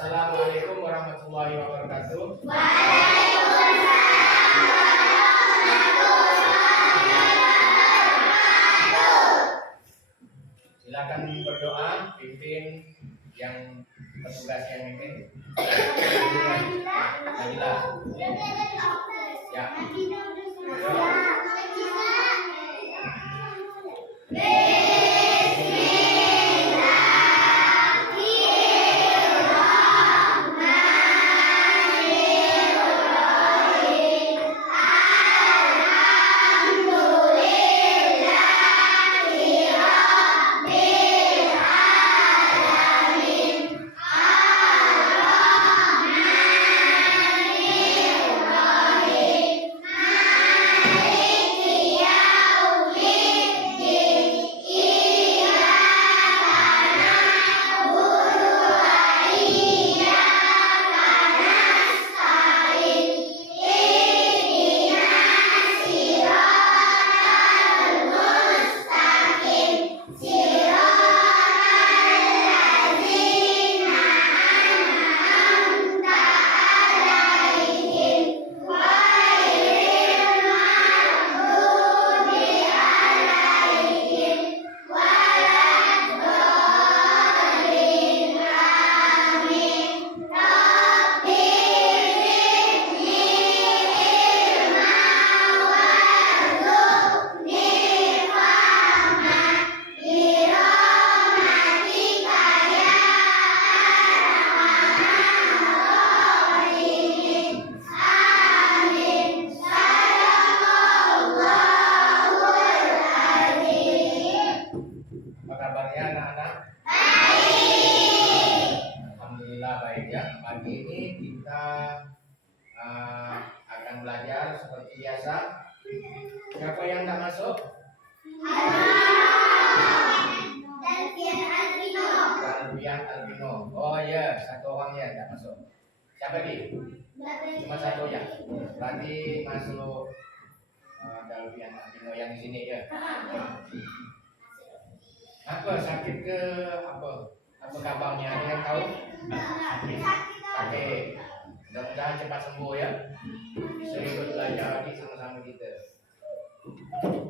Assalamualaikum warahmatullahi wabarakatuh. Silakan berdoa, pimpin yang petugas yang mimpin. Nabila. Ya. Pagi ini kita akan belajar seperti biasa. Siapa yang tidak masuk? Dalvian Albino. Oh ya, satu orangnya tidak masuk. Siapa lagi? Cuma satu ya. Berarti masuk Dalvian Albino yang di sini ya. Apa sakit ke apa? Apa kabarnya? Ada yang tahu? Sakit. Mudah-mudahan cepat sembuh ya. Bisa ikut belajar lagi sama-sama kita.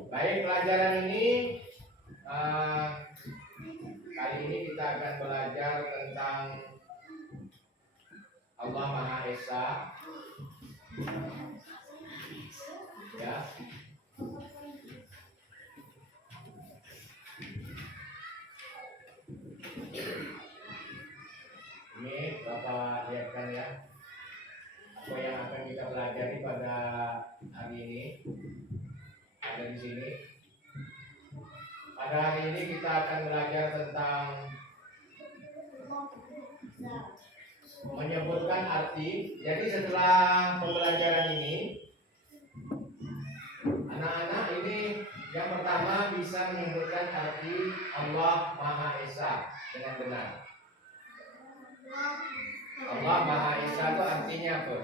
Baik, pelajaran ini kali ini kita akan belajar tentang Allah Maha Esa. Ya. Ini Bapak lihatkan ya, apa yang akan kita pelajari pada hari ini. Ada di sini. Pada hari ini kita akan belajar tentang menyebutkan arti. Jadi setelah pembelajaran ini, anak-anak ini yang pertama bisa menyebutkan arti Allah Maha Esa dengan benar. Allah Maha Esa itu artinya apa?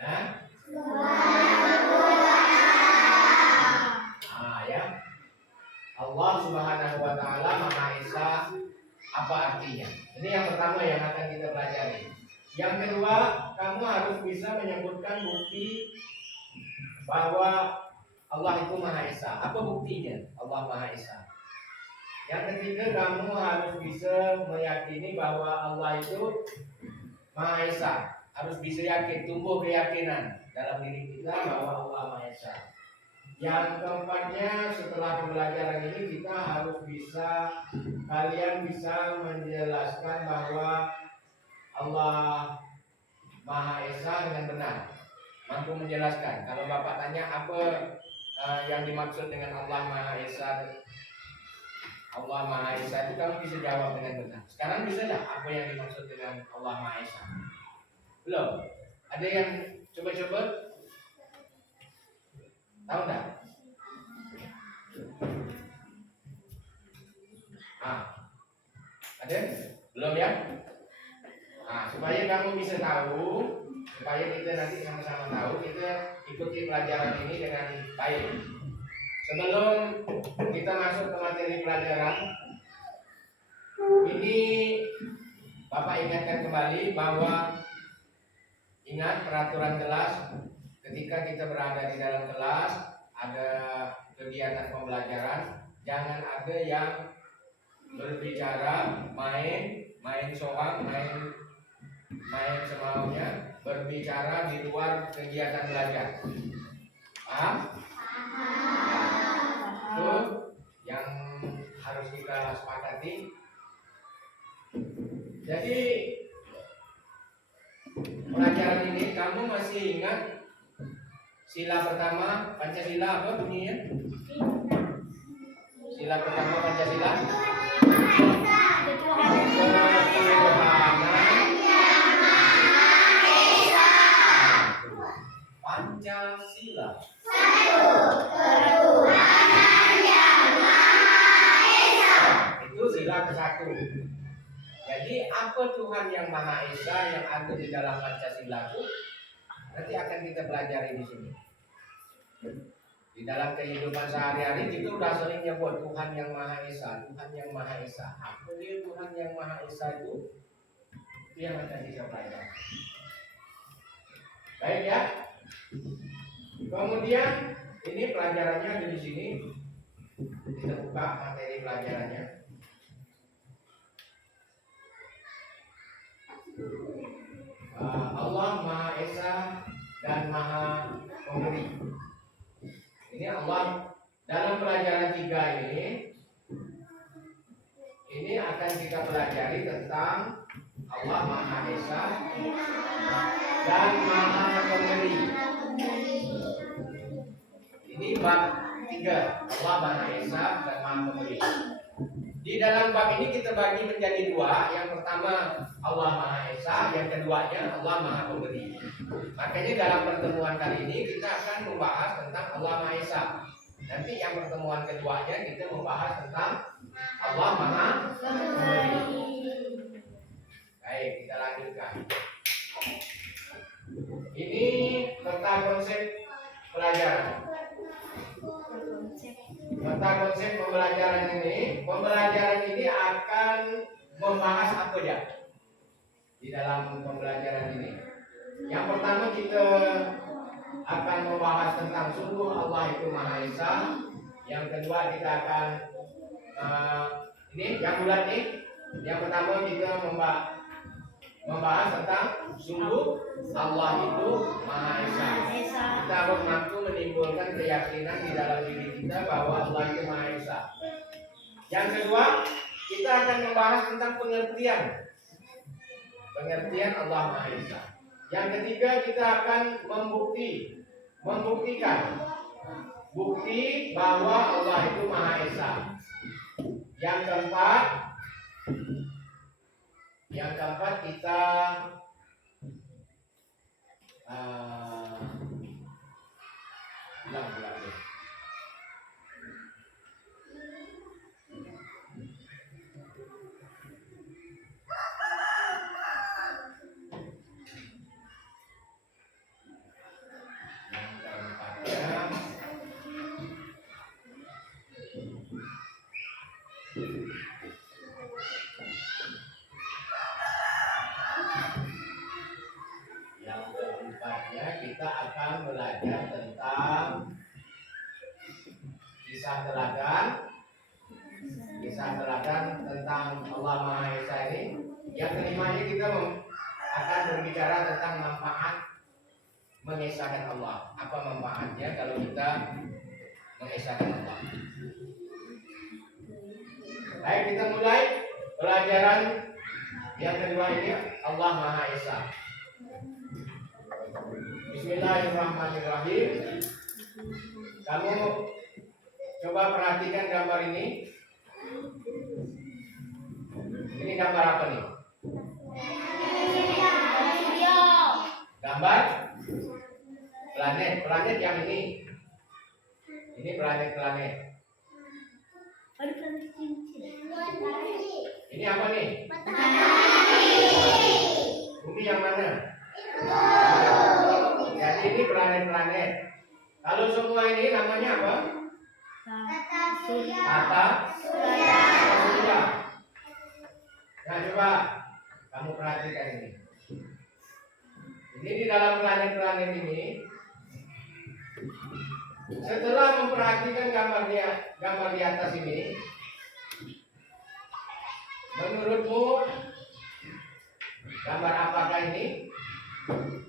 Ya. Allah Subhanahu wa Ta'ala Maha Esa, apa artinya? Ini yang pertama yang akan kita pelajari. Yang kedua, kamu harus bisa menyebutkan bukti bahwa Allah itu Maha Esa. Apa buktinya Allah Maha Esa? Yang ketiga, kamu harus bisa meyakini bahwa Allah itu Maha Esa. Harus bisa yakin, tumbuh keyakinan dalam diri kita bahwa Allah Maha Esa. Yang keempatnya, setelah pembelajaran ini kita harus bisa, kalian bisa menjelaskan bahwa Allah Maha Esa dengan benar. Mampu menjelaskan. Kalau Bapak tanya apa yang dimaksud dengan Allah Maha Esa, Allah Maha Esa itu kamu bisa jawab dengan benar. Sekarang bisa tidak apa yang dimaksud dengan Allah Maha Esa? Belum? Ada yang coba-coba? Tahu enggak? Ada? Belum ya? Supaya kamu bisa tahu, supaya kita nanti sama-sama tahu, kita ikuti pelajaran ini dengan baik. Sebelum kita masuk ke materi pelajaran, Ini Bapak ingatkan kembali bahwa ingat peraturan kelas ketika kita berada di dalam kelas ada kegiatan pembelajaran, jangan ada yang berbicara, main soal, main semaunya, berbicara di luar kegiatan belajar. Paham? Itu yang harus kita sepakati. Jadi pelajaran ini kamu masih ingat sila pertama Pancasila apa bunyinya? Sila pertama Pancasila. Pancasila. Itu sila ke-1. Jadi apa Tuhan yang Maha Esa yang ada di dalam Pancasila itu nanti akan kita pelajari di sini. Di dalam kehidupan sehari-hari kita udah sering nyebut Tuhan yang Maha Esa, Tuhan yang Maha Esa. Apa dia Tuhan yang Maha Esa itu? Itu yang akan kita pelajari. Baik ya. Kemudian ini pelajarannya ada di sini. Kita buka materi pelajarannya. Allah Maha Esa dan Maha Pemberi. Ini Allah dalam pelajaran 3 ini akan kita pelajari tentang Allah Maha Esa dan Maha Pemberi. Ini bab 3, Allah Maha Esa dan Maha Pemberi. Di dalam bab ini kita bagi menjadi 2. Yang pertama Allah Maha Esa, yang keduanya Allah Maha Pemberi. Makanya dalam pertemuan kali ini kita akan membahas tentang Allah Maha Esa. Nanti yang pertemuan keduanya kita membahas tentang Allah Maha Pemberi. Baik, kita lanjutkan. Ini tentang konsep pelajaran. Tentang konsep pembelajaran ini akan membahas apa ya di dalam pembelajaran ini. Yang pertama kita akan membahas tentang sungguh Allah itu Maha Esa. Yang kedua kita akan ini yang bulat nih. Yang pertama kita membahas tentang sungguh Allah itu Maha Esa. Kita harus mampu menimbulkan keyakinan di dalam diri kita bahwa Allah itu Maha Esa. Yang kedua, kita akan membahas tentang pengertian Allah Maha Esa. Yang ketiga, kita akan membuktikan bukti bahwa Allah itu Maha Esa. Yang keempat kita kita akan belajar tentang kisah teladan tentang Allah Maha Esa ini. Yang kelima ini kita akan berbicara tentang manfaat mengesahkan Allah. Apa manfaatnya kalau kita mengesahkan Allah? Baik, kita mulai pelajaran yang kedua ini, Allah Maha Esa. Bismillahirrahmanirrahim. Kamu coba perhatikan gambar ini. Ini gambar apa nih? Gambar planet yang ini. Ini planet. Ini apa nih? Bumi yang mana? Jadi ini planet. Kalau semua ini namanya apa? Tata Surya. Nah coba kamu perhatikan ini. Ini di dalam planet-planet ini, setelah memperhatikan gambar di atas ini, menurutmu gambar apakah ini?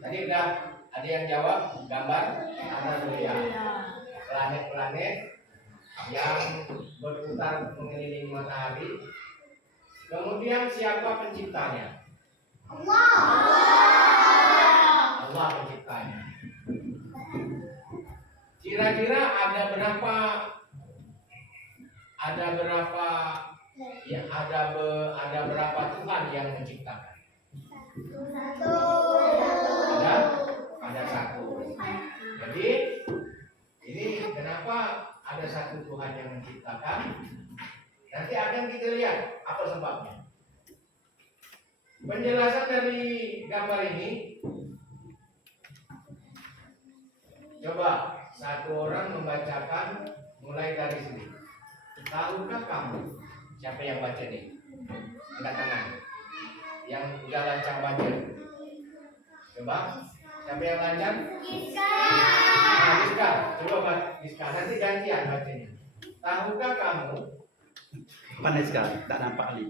Tadi udah ada yang jawab, gambar atas surya. Planet-planet yang berputar mengelilingi matahari. Kemudian siapa penciptanya? Allah penciptanya. Kira-kira ada berapa Tuhan yang menciptakan? Ada satu. Jadi ini kenapa ada satu Tuhan yang menciptakan? Nanti akan kita lihat apa sebabnya. Penjelasan dari gambar ini, coba satu orang membacakan mulai dari sini. Tahukah kamu? Siapa yang baca nih? Angkat tangan. Yang udah lancar baca. Coba. Siapa yang lancar? Giska. Nah, Giska. Coba Giska. Nanti gantian bacanya. Tahukah kamu? Pandai sekali. Tak nampak Ali.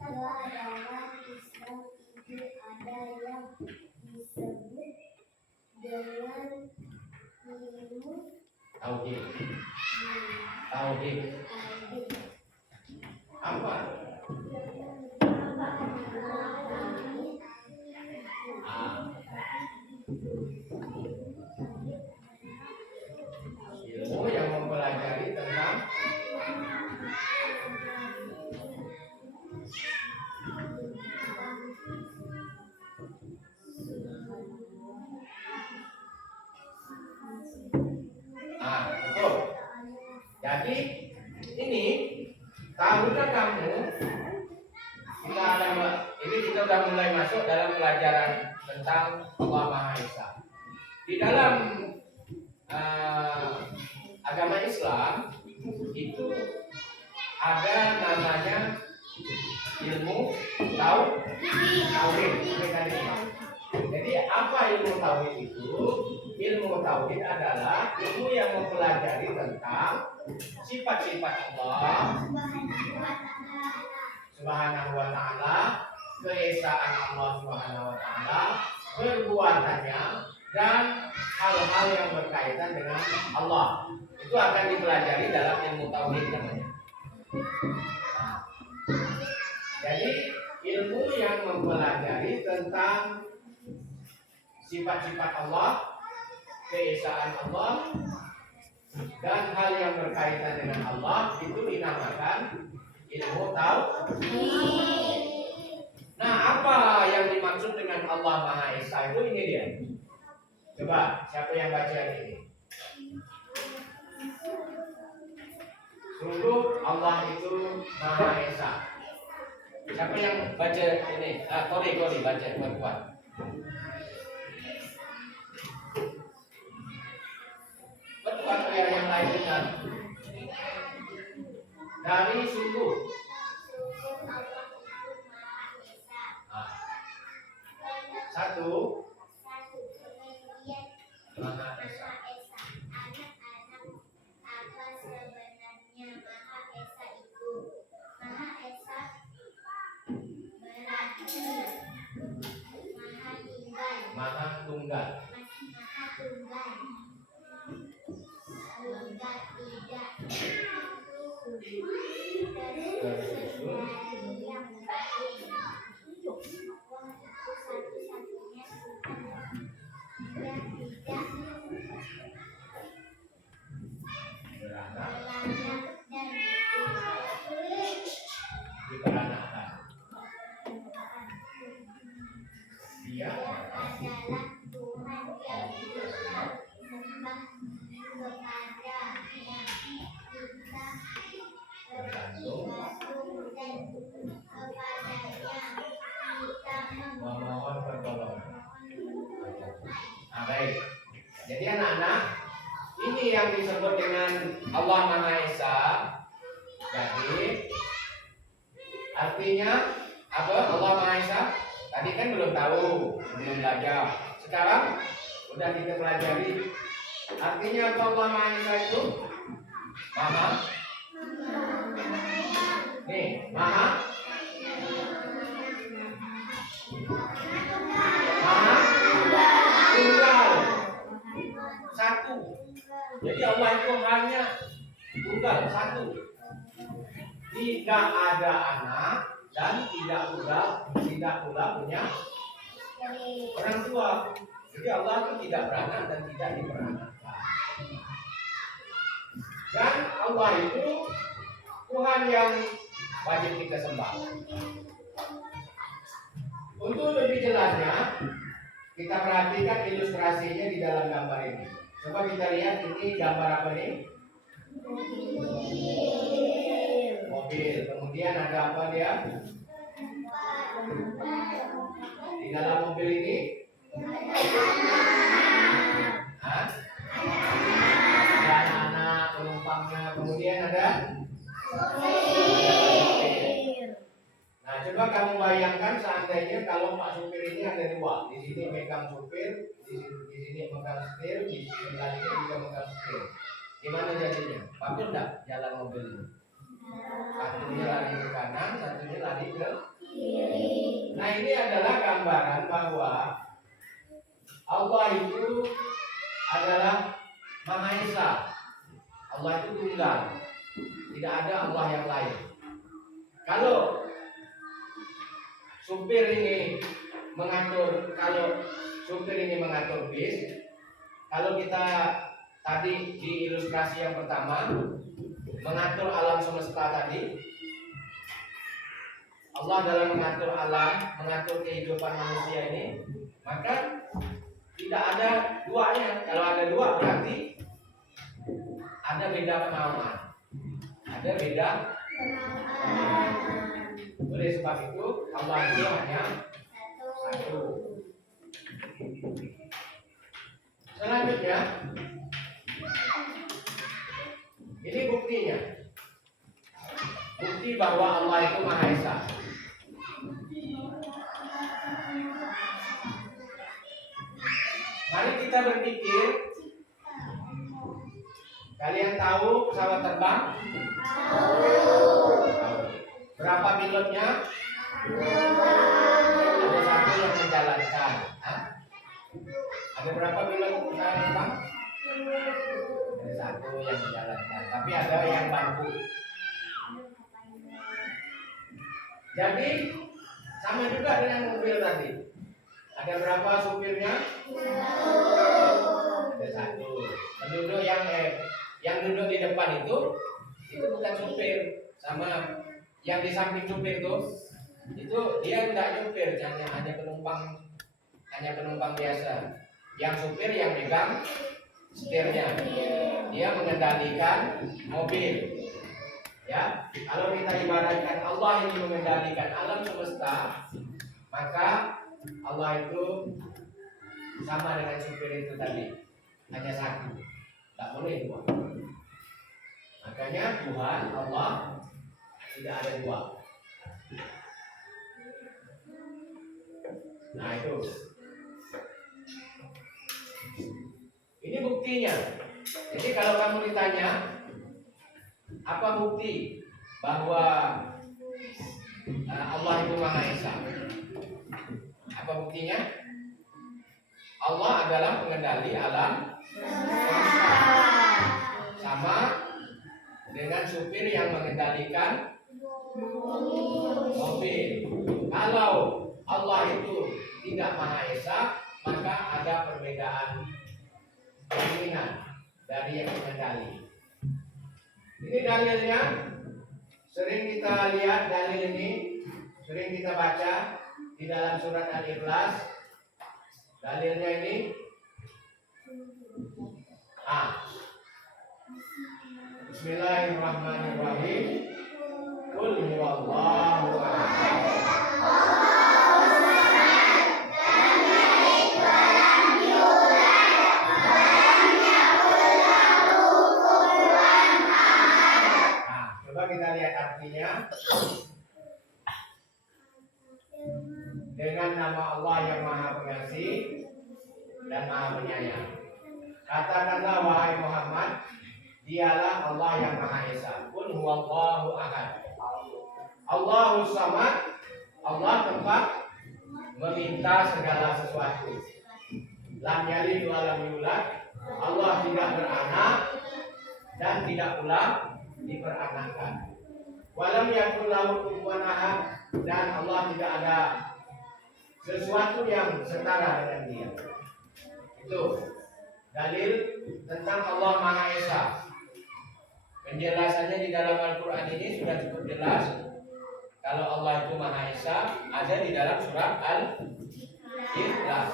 Bahwa dalam Islam itu ada yang disebut dengan ilmu Tauhid. Tauhid. Apa? Ilmu yang mempelajari tentang betul. Jadi ini tahukah kamu kita sudah mulai masuk dalam pelajaran tentang Allah Maha Esa. Di dalam agama Islam itu ada namanya ilmu tauhid. Jadi apa ilmu tauhid itu? Ilmu tauhid adalah ilmu yang mempelajari tentang sifat-sifat Allah Subhanahu wa ta'ala, keesaan Allah Subhanahu wa ta'ala, perbuatannya, dan hal-hal yang berkaitan dengan Allah. Itu akan dipelajari dalam ilmu tauhid namanya. Jadi ilmu yang mempelajari tentang sifat-sifat Allah, keesaan Allah, dan hal yang berkaitan dengan Allah itu dinamakan ilmu tauhid. Nah, apa yang dimaksud dengan Allah Maha Esa itu ini dia. Coba, siapa yang baca ini? Sungguh Allah itu Maha Esa. Siapa yang baca ini? Kori baca berkuat. Betul yang lain kan? Dari sungguh. Satu. Maha Esa. Anak-anak, apa sebenarnya Maha Esa itu? Maha Esa berarti Maha Tunggal. Maha Tunggal. Sudah tidak Tersusun. yang lain. Allah itu satu-satunya Tuhan yang tidak Beranak beranak dan diperanakan. Dia adalah Tuhan yang kita sembah kepadanya kita bergantung dan kepadanya kita memohon pertolongan. Nah, baik. Jadi anak-anak, ini yang disebut dengan Allah Maha Esa. Jadi Artinya apa? Allah Maha Esa. Tadi kan belum tahu, belum belajar. Sekarang udah kita pelajari. Artinya apa Allah Maha Esa itu? Maha. Nih, Maha. Maha tunggal. Satu. Jadi Allah itu hanya tunggal, satu. Tidak ada anak dan tidak pula punya orang tua. Jadi Allah itu tidak beranak dan tidak diperanakan. Dan Allah itu Tuhan yang wajib kita sembah. Untuk lebih jelasnya, kita perhatikan ilustrasinya di dalam gambar ini. Coba kita lihat ini gambar apa nih? Mobil. Kemudian ada apa dia? Di dalam mobil ini? Hah? Ada anak-anak penumpangnya. Kemudian ada? Nah, coba kamu bayangkan seandainya kalau Pak supir ini ada dua. Di sini megang supir, di sini megang setir, di sini lagi juga megang setir. Gimana jadinya? Bagus enggak jalan mobil ini? Satunya lari ke kanan, satunya lari ke kiri. Nah, ini adalah gambaran bahwa Allah itu adalah Maha Esa. Allah itu tunggal. Tidak ada Allah yang lain. Kalau supir ini mengatur bis, kalau kita tadi di ilustrasi yang pertama mengatur alam semesta tadi, Allah dalam mengatur alam, mengatur kehidupan manusia ini, maka tidak ada duanya. Kalau ada dua berarti ada beda pemahaman, ada beda. Oleh sebab itu Allah itu hanya satu. Selanjutnya, ini buktinya. Bukti bahwa Allah itu Maha Esa. Mari kita berpikir. Kalian tahu pesawat terbang? Berapa pilotnya? Ada satu yang menjalankan. Hah? Ada berapa pilot pesawat terbang? Ada satu yang menjalankan. Tapi ada yang bantu. Jadi sama juga dengan mobil tadi. Ada berapa supirnya? Ada satu. Penduduk yang duduk di depan itu bukan supir, sama yang di samping supir itu dia tidak supir, hanya penumpang biasa. Yang supir yang megang setirnya, dia mengendalikan mobil. Ya, kalau kita ibaratkan Allah ini mengendalikan alam semesta, maka Allah itu sama dengan supir itu tadi, hanya satu, tak boleh dua. Makanya Tuhan Allah tidak ada dua. Nah itu, ini buktinya. Jadi kalau kamu ditanya apa bukti bahwa Allah itu Maha Esa? Apa buktinya? Allah adalah pengendali alam semesta, sama dengan supir yang mengendalikan mobil. Kalau Allah itu tidak Maha Esa, maka ada perbedaan keinginan dari yang mengendali. Ini dalilnya, sering kita lihat dalil ini, sering kita baca di dalam surat Al-Ikhlas. Dalilnya ini, Bismillahirrahmanirrahim. Qul huwallahu ahad. Coba kita lihat artinya. dengan nama Allah yang Maha Pengasih dan Maha Penyayang. Katakanlah wahai Muhammad, dialah Allah yang Maha Esa. Qul huwallahu ahad. Allahus samad. Allah tempat meminta segala sesuatu. Lam yalid wa lam yulad. Allah tidak beranak dan tidak pula diperanakkan. Walam yakul lahu kufuwan ahad, dan Allah tidak ada sesuatu yang setara dengan Dia. Itu dalil tentang Allah Maha Esa. Penjelasannya di dalam Al-Quran ini sudah cukup jelas. Kalau Allah itu Maha Esa, ada di dalam surat Al-Ikhlas.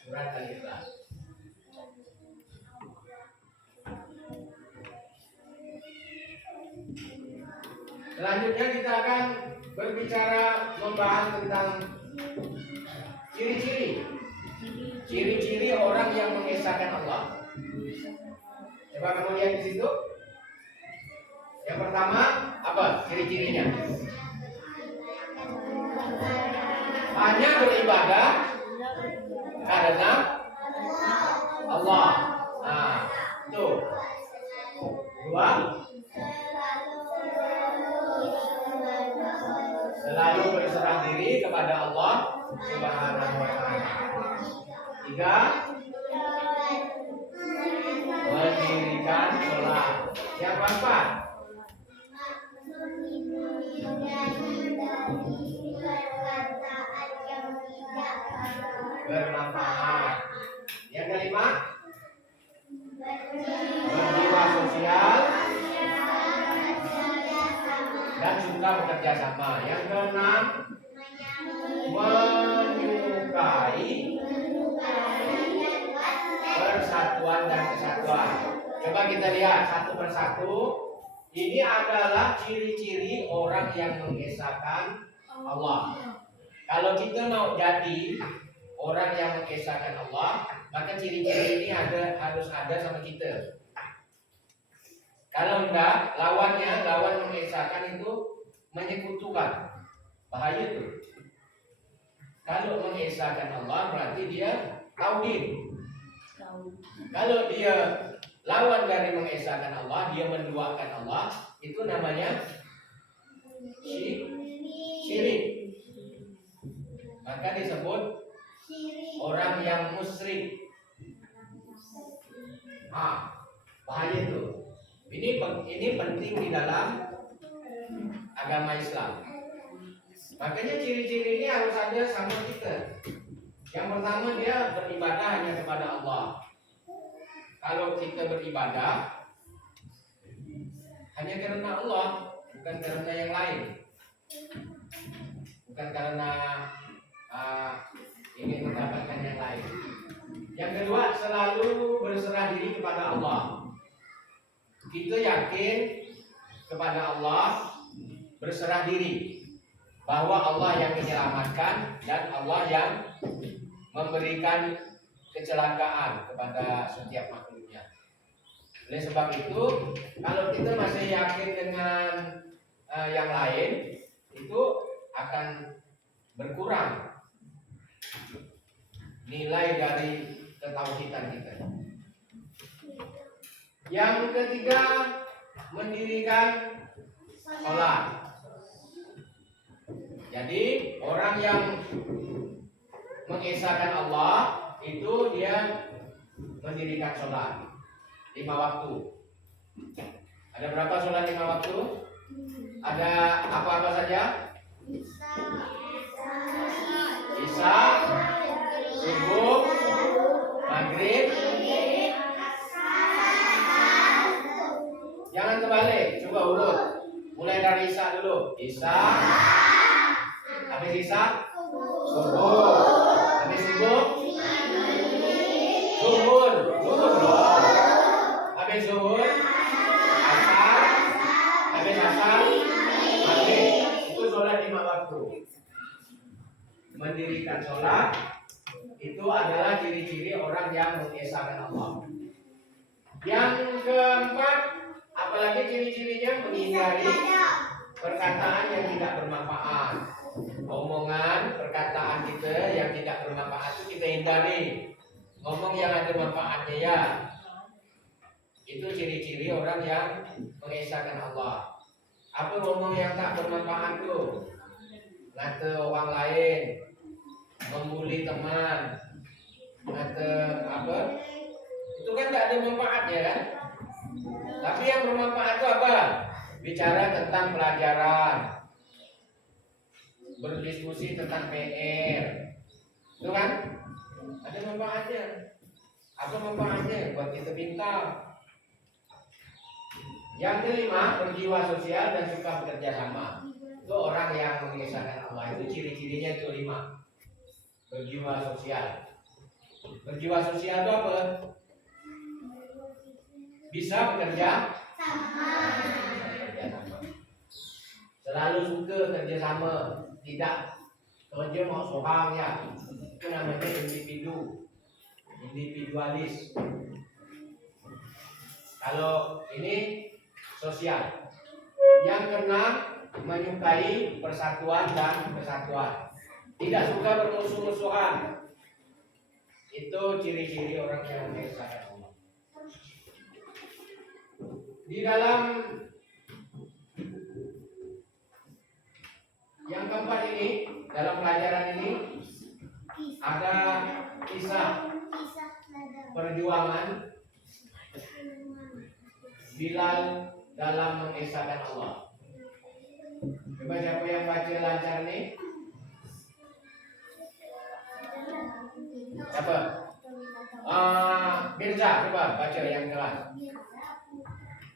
Surat Al-Ikhlas. Selanjutnya kita akan berbicara membahas tentang ciri-ciri orang yang mengesahkan Allah. Coba kamu lihat di situ. Yang pertama apa ciri-cirinya? Hanya beribadah karena Allah. Nah, itu. Dua, selalu berserah diri kepada Allah Subhanahu wa Ta'ala. Tiga, mendirikan sholat. Yang keempat, bermanfaat. Yang kelima, berjiwa sosial dan suka bekerja sama. Yang keenam, menyukai persatuan dan kesatuan. Coba kita lihat satu persatu. Ini adalah ciri-ciri orang yang mengesahkan Allah. Kalau kita mau jadi orang yang mengesahkan Allah, maka ciri-ciri ini harus ada sama kita. Kalau enggak, lawan mengesahkan itu menyekutukan. Bahaya itu. Kalau mengesahkan Allah berarti dia tauhid. Kalau dia lawan dari mengesahkan Allah, dia menduakan Allah, itu namanya syirik. Maka disebut orang yang musyrik. Bahaya itu. Ini penting di dalam agama Islam. Makanya ciri-ciri ini harus ada sama kita. Yang pertama, dia beribadah hanya kepada Allah. Kalau kita beribadah hanya karena Allah, bukan karena yang lain, bukan karena ingin mendapatkan yang lain. Yang kedua, selalu berserah diri kepada Allah. Kita yakin kepada Allah, berserah diri bahwa Allah yang menyelamatkan dan Allah yang memberikan kecelakaan kepada setiap makhluknya. Oleh sebab itu, kalau kita masih yakin dengan yang lain, itu akan berkurang nilai dari ketauhidan kita. Yang ketiga, mendirikan sholat. Jadi orang yang mengesahkan Allah itu dia mendirikan sholat 5 waktu. Ada berapa sholat 5 waktu? Ada apa-apa saja? Isya, subuh, maghrib. Jangan terbalik, coba urut. Mulai dari Isya dulu. Isya, habis Isya, subuh, habis subuh, zuhur, habis zuhur, asar, habis asar, maghrib. Itu sholat 5 waktu. Mendirikan sholat itu adalah ciri-ciri orang yang mengesahkan Allah. Yang keempat, apalagi ciri-cirinya menghindari perkataan yang tidak bermanfaat. omongan, perkataan kita yang tidak bermanfaat itu kita hindari. Ngomong yang ada manfaatnya ya. Itu ciri-ciri orang yang mengesahkan Allah. Apa ngomong yang tak bermanfaat tuh? Ngata orang lain, membuli teman, ngata apa? Itu kan tidak ada manfaatnya kan? Tapi yang bermanfaat itu apa? Bicara tentang pelajaran, berdiskusi tentang PR, itu kan? Ada manfaatnya. Apa manfaatnya? Buat kita pintar. Yang kelima, berjiwa sosial dan suka bekerja sama. Itu orang yang mengesahkan Allah. Itu ciri-cirinya itu 5. Berjiwa sosial. Berjiwa sosial itu apa? Bisa bekerja sama. Selalu suka kerja sama, tidak kerja mau seorang ya. Itu namanya individualis. Kalau ini sosial. Yang keenam, menyukai persatuan dan kesatuan. Tidak suka bermusuh-musuhan. Itu ciri-ciri orang yang mengesahkan Allah. Di dalam yang keempat ini, dalam pelajaran ini ada kisah perjuangan Bilal dalam mengesahkan Allah. Coba siapa yang baca lancar nih? Siapa? Mirza, coba baca yang kelas.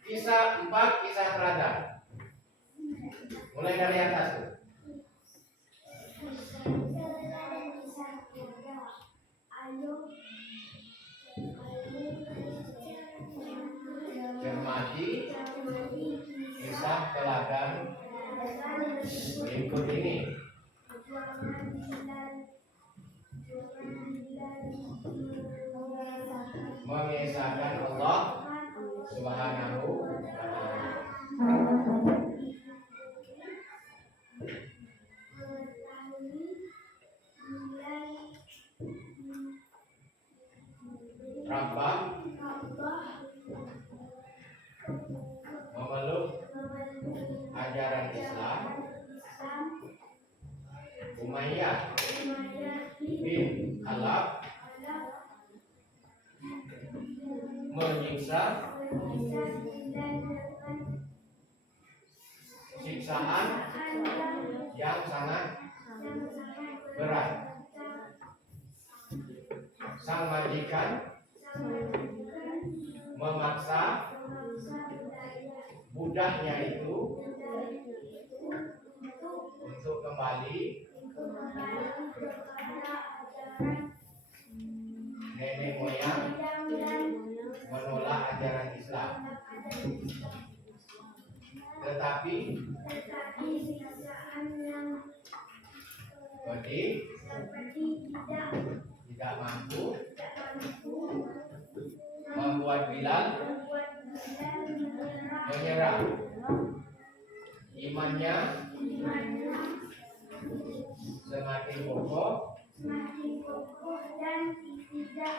Kisah 4, kisah teladan. Mulai dari atas tuh. Cermati kisah teladan berikut ini. Mengesahkan Allah Subhanahu wa ta'ala. Rabbah memeluk ajaran Islam. Umayyah bin Khalaf menyiksa siksaan yang sangat berat. Sang majikan memaksa budaknya itu untuk kembali nenek moyang menolak ajaran Islam. Tetapi tidak mampu membuat Bilal menyerah. Imannya semakin kokoh dan tidak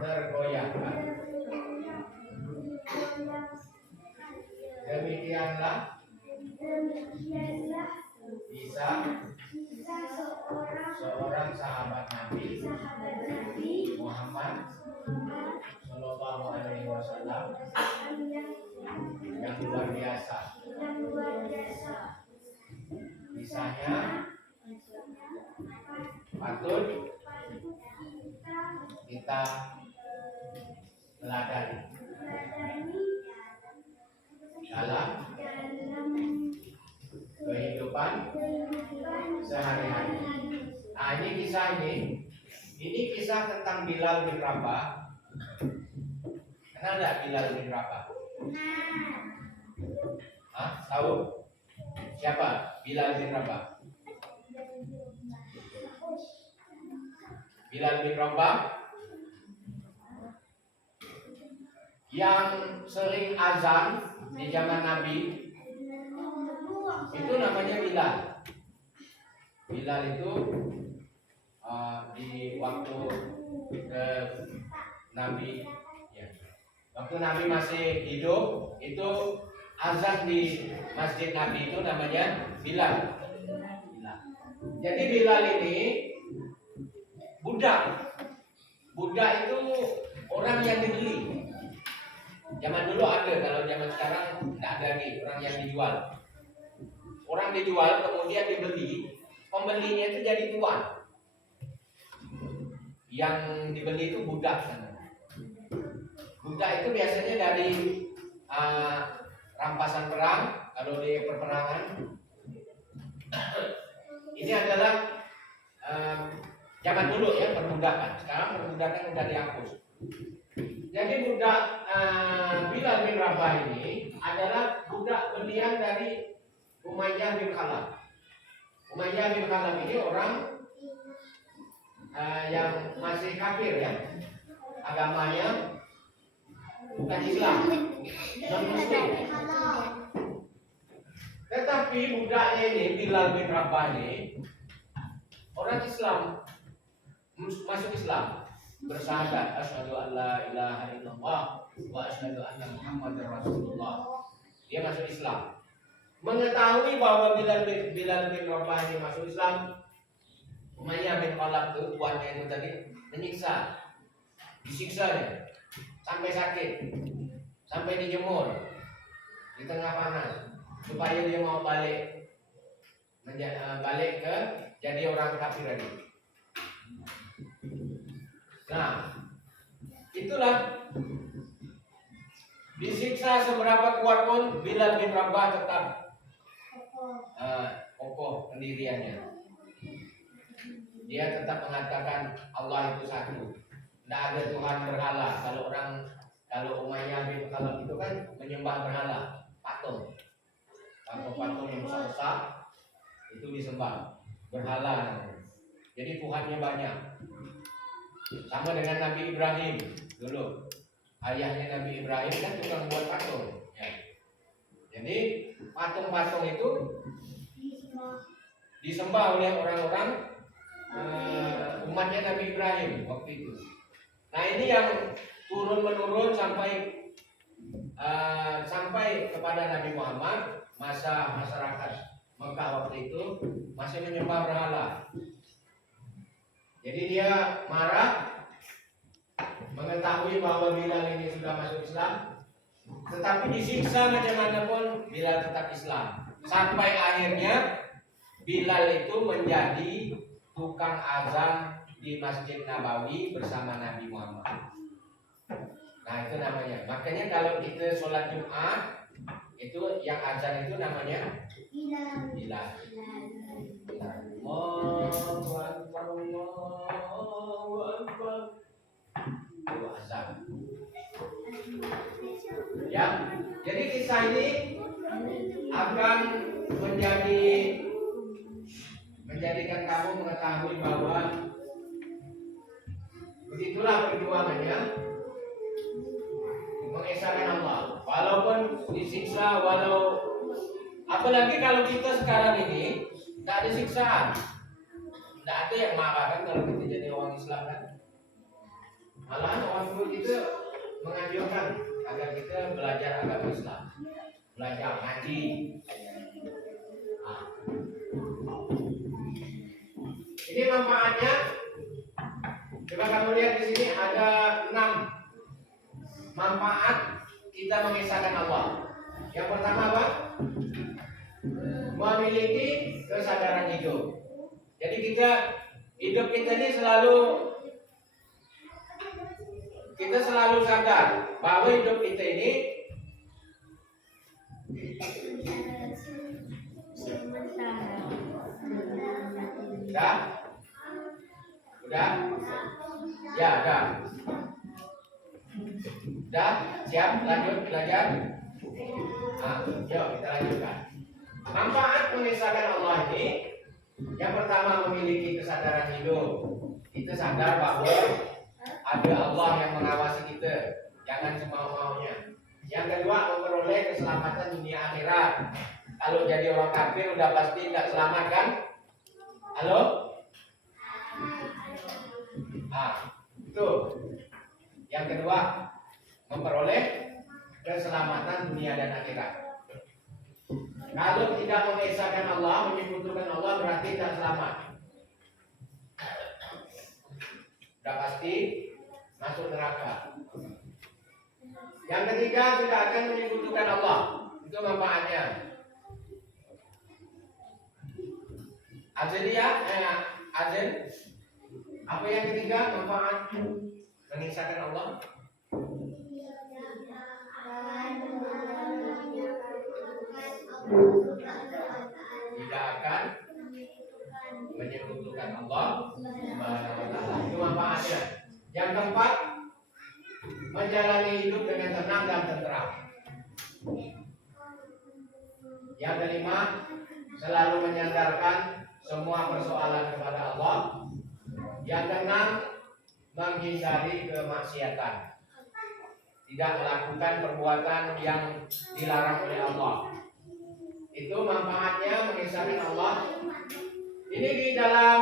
tergoyahkan. Demikianlah bisa seorang sahabat Nabi Muhammad Sallallahu Alaihi Wasallam yang luar biasa. Kisahnya patut kita teladani dalam kehidupan sehari-hari. Nah, ini kisah tentang Bilal bin Rabah. Kenal nggak Bilal bin Rabah? Tahu? Siapa Bilal bin Rabah? Bilal bin Rabah yang sering azan di zaman Nabi Itu namanya Bilal. Bilal itu di waktu Nabi, ya, waktu Nabi masih hidup itu azan di masjid Nabi itu namanya Bilal. Jadi Bilal ini budak. Budak itu orang yang dibeli. Zaman dulu ada, kalau zaman sekarang tidak ada lagi orang yang dijual. Orang dijual kemudian dibeli, pembelinya itu jadi tuan. Yang dibeli itu budak. Budak itu biasanya dari rampasan perang, kalau di perperangan. Ini adalah zaman dulu ya perbudakan. Sekarang perbudakan sudah dihapus. Jadi budak Bilal bin Rabah ini adalah budak belian dari Umayyah bin Khalaf. Umayyah bin Khalaf ini orang yang masih kafir ya, agamanya bukan Islam, non Muslim. Tetapi budaknya ini Bilal bin Rabah ini orang Islam, masuk Islam, bersyahadat asyhadu an la ilaha illallah wa asyhadu anna muhammadar rasulullah. Dia masuk Islam. Mengetahui bahwa Bilal bin Rabah ini masuk Islam, Umayyah bin Khalaf itu tuannya itu tadi menyiksa, disiksa dia sampai sakit, sampai dijemur di tengah panas supaya dia mau balik ke jadi orang kafir lagi. Nah, itulah disiksa seberapa kuat pun Bilal bin Rabah tetap kokoh pendiriannya. Dia tetap mengatakan Allah itu satu, tidak ada Tuhan berhala. Kalau Umayyah bin Khalaf itu kan menyembah berhala, patung yang besar itu disembah, berhala namanya. Jadi Tuhannya banyak. Sama dengan Nabi Ibrahim dulu, ayahnya Nabi Ibrahim kan tukang buat patung ya. Jadi patung-patung itu disembah oleh orang-orang umatnya Nabi Ibrahim waktu itu. Nah ini yang turun menurun sampai kepada Nabi Muhammad. Masa masyarakat Mekah waktu itu masih menyembah berhala. Jadi dia marah mengetahui bahwa Bilal ini sudah masuk Islam, tetapi disiksa macam mana pun Bilal tetap Islam. Sampai akhirnya Bilal itu menjadi tukang azan di Masjid Nabawi bersama Nabi Muhammad. Nah itu namanya. Makanya kalau kita sholat Jumat itu yang azan itu namanya Bilal. Allahu Akbar, Allahu Akbar. Itu azan. Ya, jadi kisah ini akan menjadikan kamu mengetahui bahwa begitulah perjuangannya mengesahkan Allah. Walaupun disiksa, apalagi kalau kita sekarang ini tidak ada siksaan, tidak ada yang marah kan kalau kita jadi orang Islam kan. Malahan orang dulu itu menganjurkan agar kita belajar agama Islam, belajar ngaji. Nah, ini manfaatnya. Coba kamu lihat di sini ada 6 manfaat kita mengesahkan Allah. Yang pertama apa? Memiliki kesadaran hidup. Jadi hidup kita ini kita selalu sadar bahwa hidup kita ini udah? Ya, udah. Udah? Siap? Lanjut belajar? Nah, yuk kita lanjutkan. Manfaat mengesahkan Allah ini, yang pertama memiliki kesadaran hidup. Kita sadar bahwa ada Allah yang mengawasi kita, jangan semau-maunya. Yang kedua, memperoleh keselamatan dunia akhirat. Kalau jadi orang kafir udah pasti tidak selamat kan? Halo? Itu. Yang kedua, memperoleh keselamatan dunia dan akhirat. Kalau tidak mengesahkan Allah, menyekutukan Allah, berarti tidak selamat. Sudah pasti masuk neraka. Yang ketiga, tidak akan menyekutukan Allah. Itu manfaatnya. Azan. Apa yang ketiga manfaat mengisahkan Allah? Tidak akan menyekutukan Allah Subhanahu wa taala. Itu manfaatnya. Yang keempat, menjalani hidup dengan tenang dan tentram. Yang kelima, selalu menyandarkan semua persoalan kepada Allah. Yang keenam, menghindari kemaksiatan. Tidak melakukan perbuatan yang dilarang oleh Allah. Itu manfaatnya mengisahkan Allah. Ini di dalam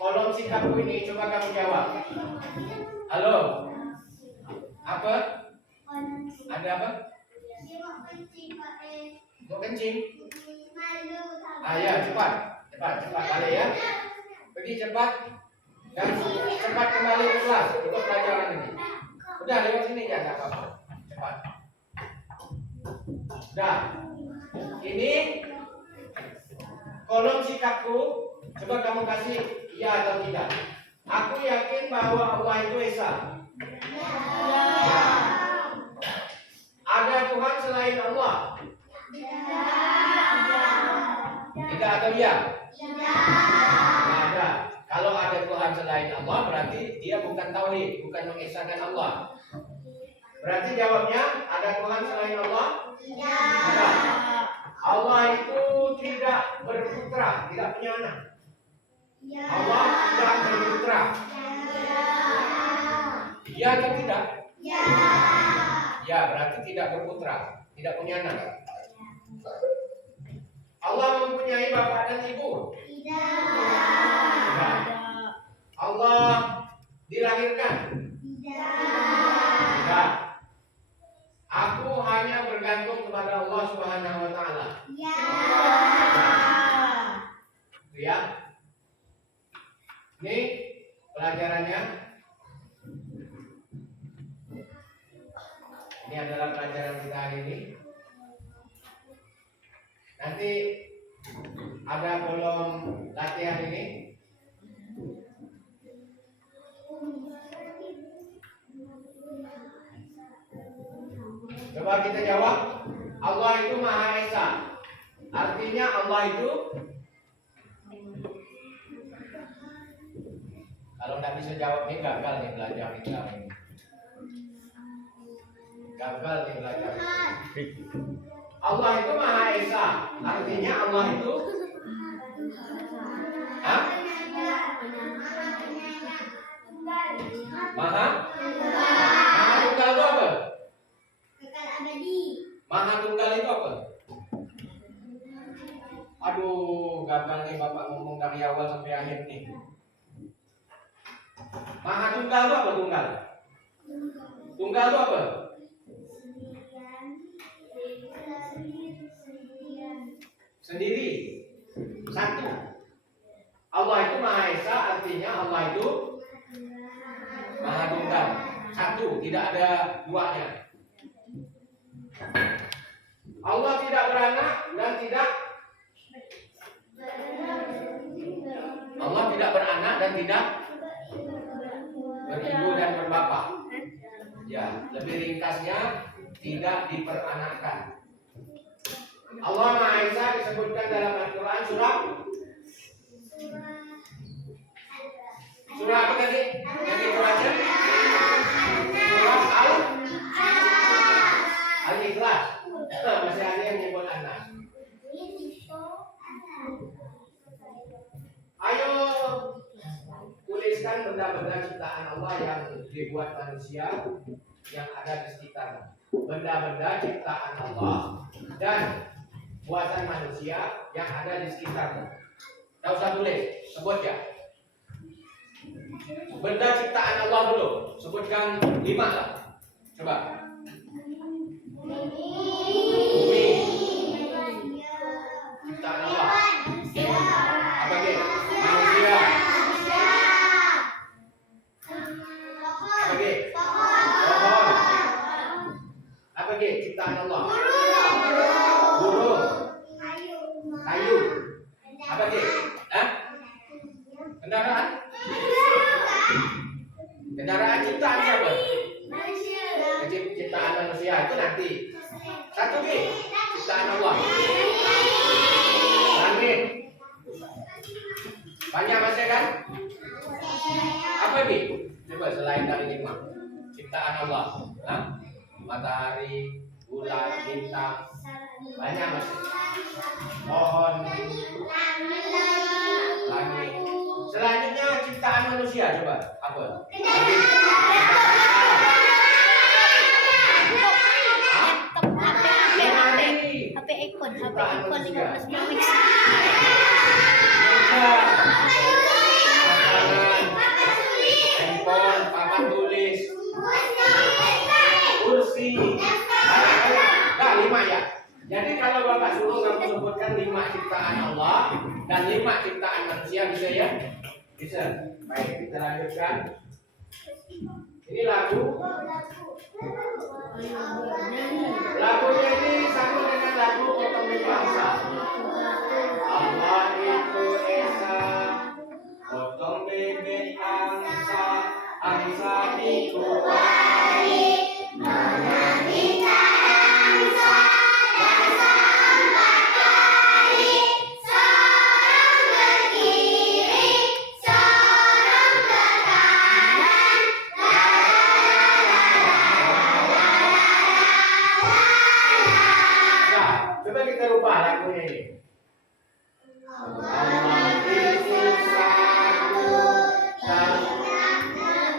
kolom sikapku ini, coba kamu jawab. Halo? Apa? Ada apa? Mau kencing? Ya, cepat balik ya. Pergi cepat dan cepat kembali ke kelas untuk pelajaran ini. Udah lewat sini ya, nggak apa-apa. Cepat. Udah. Ini kolom sikapku. Coba kamu kasih ya atau tidak. Aku yakin bahwa Allah itu Esa. Ya. Ada Tuhan selain Allah? Tidak atau ya? Tidak ada. Kalau ada Tuhan selain Allah berarti dia bukan tauhid, bukan mengesahkan Allah. Berarti jawabnya ada Tuhan selain Allah? Tidak. Allah itu tidak berputra, tidak punya anak. Allah tidak berputra. Ya atau tidak? Ya, berarti tidak berputra, tidak punya anak. Allah mempunyai bapak dan ibu? Tidak. Allah dilahirkan? Tidak. Aku hanya bergantung kepada Allah Subhanahu wa taala. Ya. Ini pelajarannya. Ini adalah pelajaran kita hari ini. Nanti ada kolom latihan ini. Coba kita jawab. Allah itu Maha Esa. Artinya Allah itu, kalau tidak bisa jawab ini gagal nih belajar kita ini. Gagal nih belajar. Allah itu Maha Esa. Artinya Allah itu Maha Tunggal itu apa? Maha Tunggal itu apa? Aduh, gagal nih Bapak ngomong dari awal sampai akhir nih. Maha Tunggal itu apa tunggal? Tunggal itu apa? Sendiri. Satu. Allah itu Maha Esa, artinya Allah itu Maha Tunggal. Satu, tidak ada duanya. Allah tidak beranak dan tidak beribu dan berbapak. Ya, lebih ringkasnya tidak diperanakkan. Allah Maha Esa disebutkan dalam Al-Quran surah apa tadi? Yang kita baca? Surah Al-Ikhlas. Masih ada yang menyebut Anas. Ayo tuliskan benda-benda ciptaan Allah yang dibuat manusia yang ada di sekitar. benda-benda ciptaan Allah dan buatan manusia yang ada di sekitarmu. Tidak usah tulis, sebut ya. Benda ciptaan Allah dulu, sebutkan 5 lah. Coba. Bumi, ciptaan Allah. Apa lagi? Manusia. Apa lagi? Pohon. Apa lagi? Ciptaan Allah. Burung. Kayu. Apa lagi? Hah? Kendaraan. Kendaraan ciptaan siapa? Ciptaan manusia itu nanti. Satu lagi, ciptaan Allah. Langit. Banyak masih kan? Apa lagi? Coba selain dari 5. Ciptaan Allah. Hah? Matahari, bulan, bintang. Banyak masih. Pohon, langit. Selanjutnya ciptaan manusia, coba. Apa? HP iPhone 15 Pro Max. Handphone, papan tulis, kursi. Nah, 5 ya. Jadi kalau Bapak suruh kamu sebutkan 5 ciptaan Allah dan 5 ciptaan manusia, bisa ya? Bisa. Baik, kita lanjutkan. Ini lagu. Lagunya ini sama dengan lagu Potong Bangsa. Allah itu Esa, potong bebek angsa, angsa dikuali, mana kita angsa, angsa 4 kali, seorang berdiri, seorang ke kanan, Nah, coba kita rubah lagunya ini. Allah itu satu,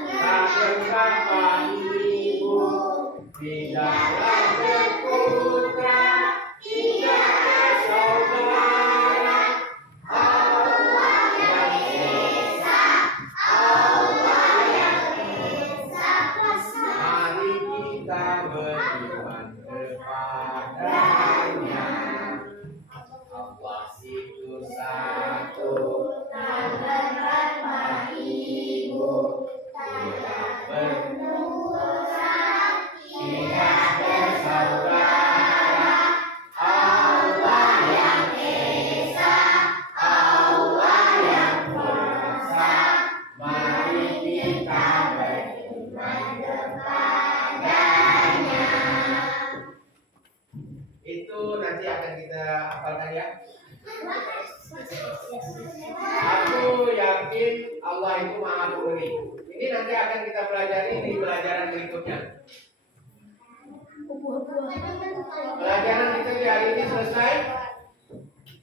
tak bersama ibu, tidaklah berputra, tidak bersaudara. Allah yang Esa, Allah yang Esa, mari kita beriman kepadanya. Allah itu satu, tak bersama ibu, tidak berputra, tidak bersaudara. Allah yang Esa, Allah yang Kuasa, mari kita beriman kepadanya. Itu nanti akan kita hafalkan ya. Aku yakin Allah itu Maha Pemberi. Ini nanti akan kita pelajari di pelajaran berikutnya. Pelajaran kita di hari ini selesai.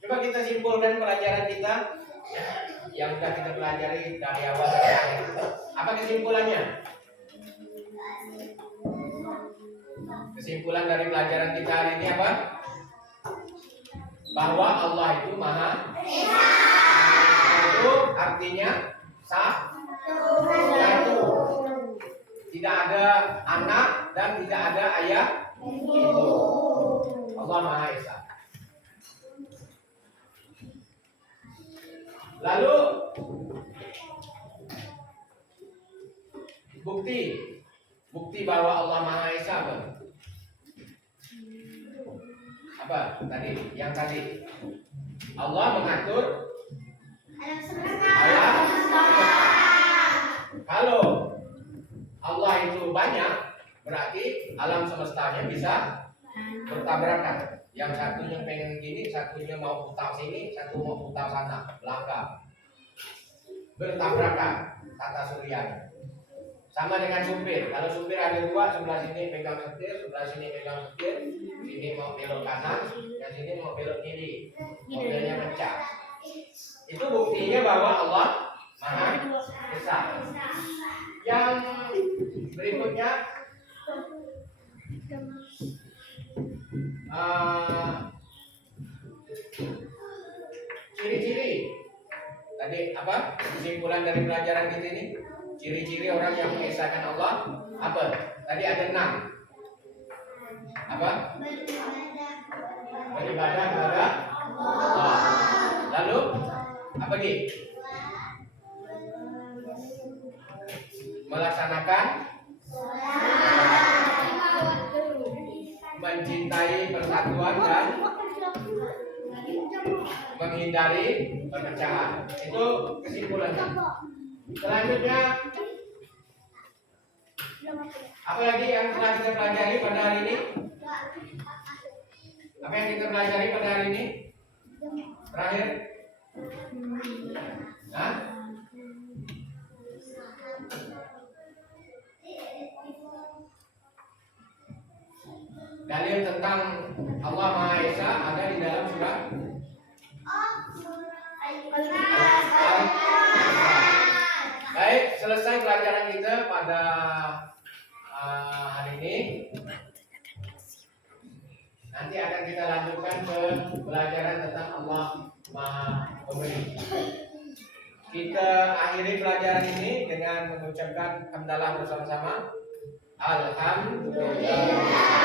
Coba kita simpulkan pelajaran kita yang sudah kita pelajari dari awal sampai akhir. Apa kesimpulannya? Kesimpulan dari pelajaran kita hari ini apa? Bahwa Allah itu Maha Esa. Itu artinya satu. Tidak ada anak dan tidak ada ayah. Itu Allah Maha Esa. Lalu bukti bahwa Allah Maha Esa apa tadi? Yang tadi Allah mengatur alam. Kalau Allah itu banyak, berarti alam semestanya bisa bertabrakan. Yang satunya pengen gini, satunya mau putar sini, satu mau putar sana, belakang. Bertabrakan tata surya. Sama dengan supir. Kalau supir ada 2, sebelah sini pegang setir, sebelah sini pegang setir, sini mau belok kanan, dan sini mau belok kiri. Mobilnya pecah. Itu buktinya bahwa Allah Maha Esa. Yang berikutnya Ciri-ciri tadi apa? Kesimpulan dari pelajaran kita ini, ciri-ciri orang yang mengesahkan Allah apa? Tadi ada 6. Apa? Beribadah kepada Allah. Lalu apa lagi? Melaksanakan, mencintai persatuan dan menghindari perpecahan. Itu kesimpulannya. Selanjutnya, apa lagi yang telah kita pelajari pada hari ini? Apa yang kita pelajari pada hari ini? Terakhir? Hah? Dalil tentang Allah Maha Esa ada di dalam surat Baik, selesai pelajaran kita pada hari ini. Nanti akan kita lanjutkan ke pelajaran tentang Allah Maha Pemberi. Kita akhiri pelajaran ini dengan mengucapkan hamdalah bersama-sama. Alhamdulillah.